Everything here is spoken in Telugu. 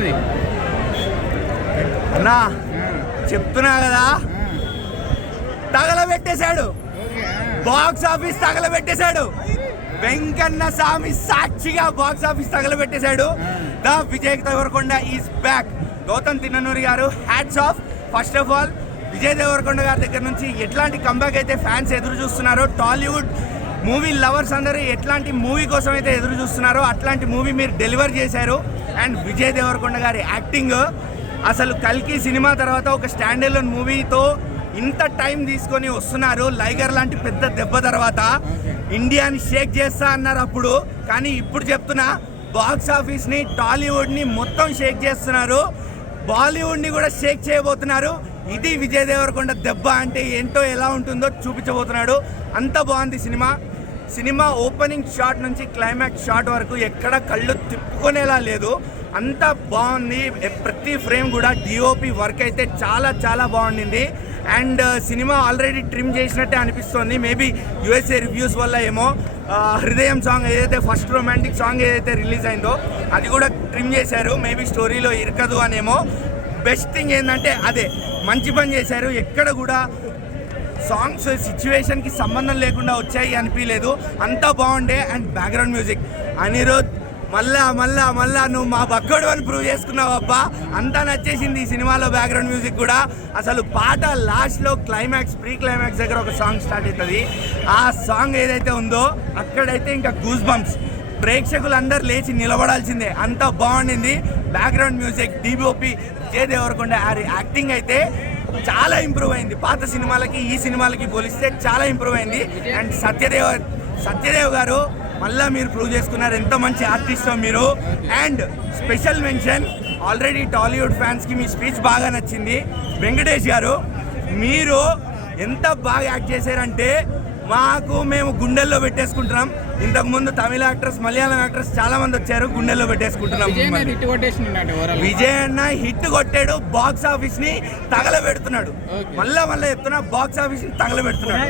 ఉన్నది అన్నా చెప్తున్నా కదా, తగలబెట్టేశాడు, బాక్స్ ఆఫీస్ తగలబెట్టేశాడు. వెంకన్న స్వామి సాక్షిగా బాక్స్ ఆఫీస్ తగలబెట్టేశాడు. The Vijay Deverakonda is back. Gowtam Tinnanuri garu hats off. First of all Vijay Deverakonda గారి దగ్గర నుంచి ఎట్లాంటి కంబ్యాక్ అయితే ఫ్యాన్స్ ఎదురు చూస్తున్నారో, టాలీవుడ్ మూవీ లవర్స్ అందరూ ఎట్లాంటి మూవీ కోసం అయితే ఎదురు చూస్తున్నారో అట్లాంటి మూవీ మీరు డెలివర్ చేశారు. అండ్ విజయ్ దేవరకొండ గారి యాక్టింగ్ అసలు కల్కి సినిమా తర్వాత ఒక స్టాండ్ ఎలోన్ మూవీతో ఇంత టైం తీసుకొని వస్తున్నారు. లైగర్ లాంటి పెద్ద దెబ్బ తర్వాత ఇండియాని షేక్ చేస్తా అన్నారు అప్పుడు, కానీ ఇప్పుడు చెప్తున్నా బాక్స్ ఆఫీస్ని టాలీవుడ్ని మొత్తం షేక్ చేస్తున్నారు, బాలీవుడ్ని కూడా షేక్ చేయబోతున్నారు. ఇది విజయ్ దేవరకొండ దెబ్బ అంటే ఏంటో ఎలా ఉంటుందో చూపించబోతున్నాడు. అంత బాగుంది సినిమా ఓపెనింగ్ షాట్ నుంచి క్లైమాక్స్ షాట్ వరకు ఎక్కడ కళ్ళు తిప్పుకునేలా లేదు, అంత బాగుంది. ప్రతి ఫ్రేమ్ కూడా డిఓపి వర్క్ అయితే చాలా చాలా బాగుండింది. అండ్ సినిమా ఆల్రెడీ ట్రిమ్ చేసినట్టే అనిపిస్తుంది. మేబీ యూఎస్ఏ రివ్యూస్ వల్ల ఏమో హృదయం సాంగ్ ఏదైతే ఫస్ట్ రొమాంటిక్ సాంగ్ ఏదైతే రిలీజ్ అయిందో అది కూడా ట్రిమ్ చేశారు. మేబీ స్టోరీలో ఇరకదు అనేమో. బెస్ట్ థింగ్ ఏంటంటే అదే మంచి పని చేశారు. ఎక్కడ కూడా సాంగ్స్ సిచ్యువేషన్కి సంబంధం లేకుండా వచ్చాయి అనిపించలేదు, అంతా బాగుండే. అండ్ బ్యాక్గ్రౌండ్ మ్యూజిక్ అనిరుద్ మళ్ళా నువ్వు మా బగ్గోడు అని ప్రూవ్ చేసుకున్నావు అబ్బా, అంతా నచ్చేసింది ఈ సినిమాలో. బ్యాక్గ్రౌండ్ మ్యూజిక్ కూడా అసలు పాట లాస్ట్లో ప్రీ క్లైమాక్స్ దగ్గర ఒక సాంగ్ స్టార్ట్ అవుతుంది. ఆ సాంగ్ ఏదైతే ఉందో అక్కడైతే ఇంకా గూస్ బంప్స్, ప్రేక్షకులందరూ లేచి నిలబడాల్సిందే, అంత బాగుండింది. Background music, DOP Vijay Deverakonda acting అయితే చాలా ఇంప్రూవ్ అయింది. పాత సినిమాలకి ఈ సినిమాలకి పోలిస్తే చాలా ఇంప్రూవ్ అయింది. అండ్ సత్యదేవ్ గారు మళ్ళీ మీరు ప్రూవ్ చేసుకున్నారు ఎంత మంచి ఆర్టిస్టో మీరు. And special mention, already Tollywood ఫ్యాన్స్కి మీ స్పీచ్ బాగా నచ్చింది. వెంకటేష్ గారు మీరు ఎంత బాగా యాక్ట్ చేశారంటే మేము గుండెల్లో పెట్టేసుకుంటున్నాం. ఇంతకుముందు తమిళ యాక్టర్స్, మలయాళం యాక్టర్స్ చాలా మంది వచ్చారు, గుండెల్లో పెట్టేసుకుంటున్నాం. విజయ్ అన్న హిట్ కొట్టాడు, బాక్స్ ఆఫీస్ ని తగలబెడుతున్నాడు. మళ్ళా చెప్తున్నా, బాక్స్ ఆఫీస్ ని తగలబెడుతున్నాడు.